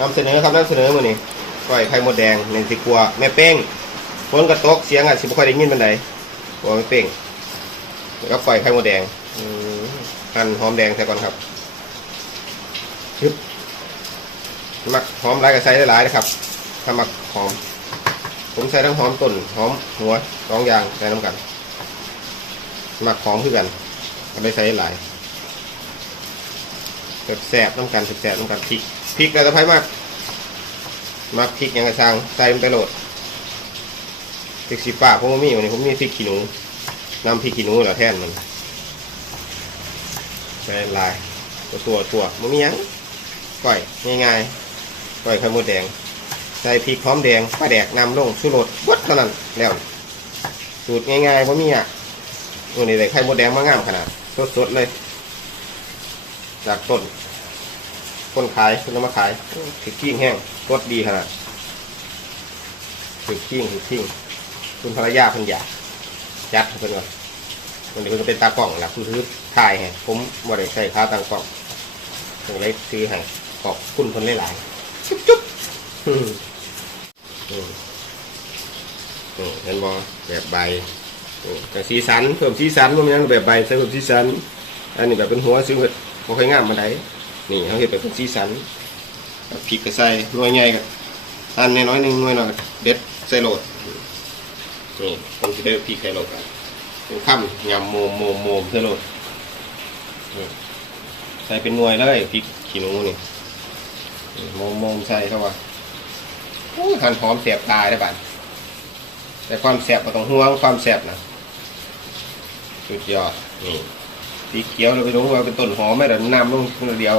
นำเสนอครับนำเสนอมือนี่ก้อยไข่มดแดงในสิกัวแม่เป้งฝนกระตกเสียงอะสิบค่อยได้ยินบันไดกัวแม่เป้งแล้วก็ก้อยไข่มดแดงอหั่นหอมแดงใส่ก่อนครับชึบมักหอมหลายก็ใส่หลายนะครับถ้ามักหอม ผมใส่ทั้งหอมต้นหอมหัวสองอย่างใส่น้ำกันหมักหอมคือกันก็ได้ใส่หลายแสบๆน้ำกันแสบๆน้ำกันพริก พริกกระไพมากมักพริกยังกระชังใส่มันไปโหลดพริกสีฟ้าผมบ่มีวันนี้ผมมีพริกขี้หนูนำพริกขี้หนูเหรอแทนมันใส่ลายตัวตัวตัวมันมียังก้อยง่ายๆก้อยไข่มดแดง ใส่พริกหอมแดงปลาแดกนำลงชูรสวัดเท่านั้นแล้วสูตรง่ายๆผมมีอะวันนี้ได้ไข่มดแดงมางามขนาดสดๆเลย จากต้น คนขายคนเอามาขายถือขี้งแห้งรสดีขนาดถือขี้งถือขี้งคุณภรรยาคุณอยากจัดเพิ่นก่อนวันนี้เพิ่นก็เป็นตากล้องแหละคุณถือถ่ายให้ผมบ่ได้ใส่ขาตั้งกล้องเพิ่นเลยซื้อให้ขอบคุณเพิ่นหลายๆจุ๊บจุ๊บอืมอืมอืมเห็นบ่แบบใบแต่สีสันเพิ่มสีสันว่ามันแบบใบใส่เพิ่มสีสันอันนี้แบบเป็นหัวซึ่งแบบบ่ค่อยงามมาไดนี่ นี่เขาเห็นแบบเป็นสีสันพริกก็ใส่หน่วยใหญ่ก็อันน้อยหนึ่งหน่วยหน่อยเด็ดใส่โหลดนี่ผมจะได้พริกใส่โหลดกันเป็นข้ามยำโมมโมมโมมใส่โหลดใส่เป็นหน่วยเลยพริกขี้หนูนี่โมมโมมใส่เข้าไปโอ้ยหั่นหอมแสบตายได้บัดแต่ความแสบก็ต้องห่วงความแสบนะสุดยอดนี่ สีเขียวเราไปรู้ว่าเป็นต้นหอมไหมแต่น้ำลงเดียว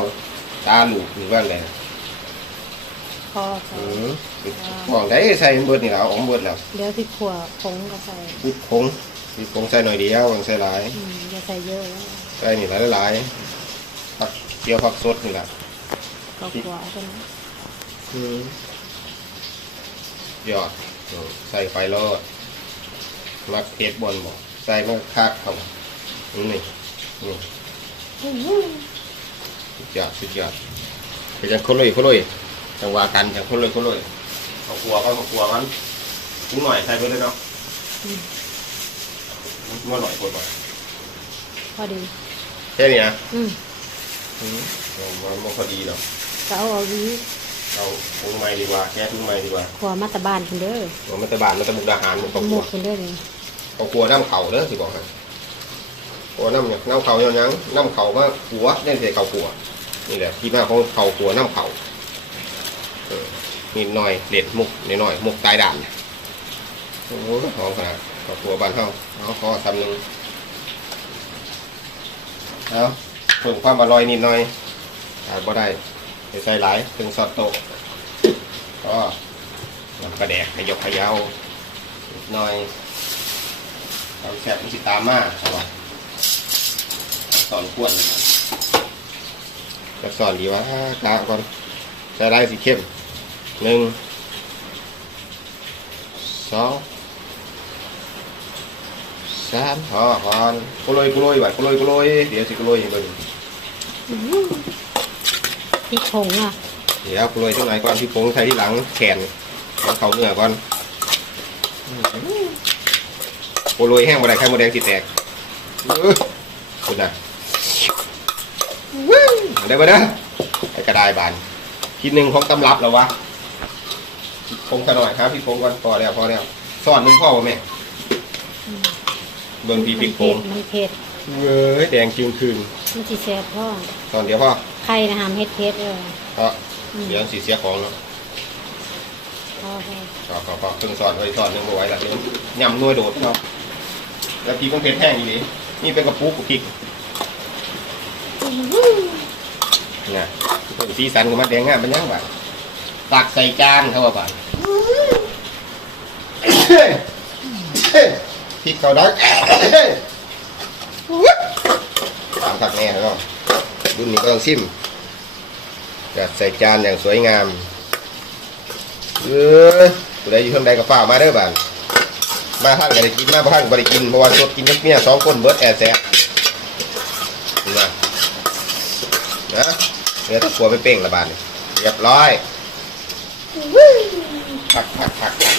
ตาหลูกหรือว่าอะไรพอใส่อืมบอกได้ใส่เบิดนี่แล้วอมเบิดแล้วเดี๋ยวที่ขัวผงก็ใส่พริกผงพริกผงใส่หน่อยเดียวบางใส่หลายอืมอย่าใส่เยอะแล้วใส่นี่หลายหลายๆผักเกี๊ยวผักสดนี่แหละก็ขัวเอาไปนะอืมยอดอืมใส่ไฟรอดมักเผ็ดบนบอกใส่มากคักเขานี่ นี่สุดยอดสุดยอดไปจังคนเลยคนเลยจังหวะกันจังคนเลยคนเลยเอาครัวก็เอาครัวมันนิดหน่อยใส่ไปเลยเนาะอืมนิดหน่อยคนหน่อยพอดีแค่นี้นะอืมอืมมันมันพอดีเนาะก็เอาเอาวีเราปรุงใหม่ดีกว่าแก้ปรุงใหม่ดีกว่าขัวมาตะบานคุณเด้อเราไม่ตะบานไม่ตะบุกดาหารมันก็หกมลัวดคุณเด้อนี่เขากลัวน้ำเข่าเด้อสิบอกให้ กลัวน้ำเนี่ยน้ำเขาย่างยังน้ำเขามาหัวเล่นเสียเขาขัวนี่แหละที่มาของเขาขัวน้ำเขานิดหน่อยเด็ดมุกนิดหน่อยมุกตายด่านโอ้หอมขนาดเขาขัวบานเฮาเอาขอทำหนึ่งเอาเพิ่มความอร่อยนิดหน่อยขาดบ่ได้ใส่หลายถึงซอสโตก็นำกระแดกขยกขยาวนิดหน่อยความแซ่บมันสิตามมาครับ สอนขวดเลยนะจะสอนดีว่ากาก่อนใช้ได้สีเข้มหนึ่งสองสามพอพอนกุโรยกุโรยไว้กุโรยกุโรยเดี๋ยวสิกุโรยให้เบิ่งพริกผงอะเดี๋ยวกุโรยทั้งไหนก่อนพี่ผงใส่ที่หลังแขนแล้วเขาเนื้อก่อนกุโรยแห้งบ่ได้ไข่มดแดงสิแตกเออคุณน่ะ ได้ปะนะไอ้กระดายบานทีหนึ่งของตำรับแล้ววะพงกันหน่อยครับพี่พงก่อนพอแล้วพอแล้วสอนมึงพ่อป่ะแม่อืมเบิ่งพี่ปิกพเผ็งดมันเผ็ดเว้ยแดงจึงคืนมันสิแซ่บพ่อตอนเดียวพ่อไข่นะหามเฮ็ดเผ็ดเออเพราะอืมเดี๋ยวสีเสียของแล้วพ่อพ่อก็ก็ก็เพิ่งสอนไว้สอนหนึ่งเอาไว้แล้วเดี๋ยวยำนวยโดดเขาแล้วพริกมันเผ็ดแห้งอีหลีนี่เป็นกระปุกกับพริก นะเพิ่มสีสันกับมันแดงงามเป็นยังไงตักใส่จานเขาว่าบานพริกเขาดักตามทักแน่แล้วก็รุ่นนี้ก็ต้องซิมจัดใส่จานอย่างสวยงามเออผู้ใดอยู่ทางใดก็ฝ่ากมาเด้อบ้านมาท่านก็ได้กินมาบ่ท่านก็บ่ได้กินเพราะว่าสดกินกับเมียสองคนเบิดแอร์แซ่บมา นะเนื้อตะกัวไปเป่งละบาดเรียบร้อยผักผักผักผัก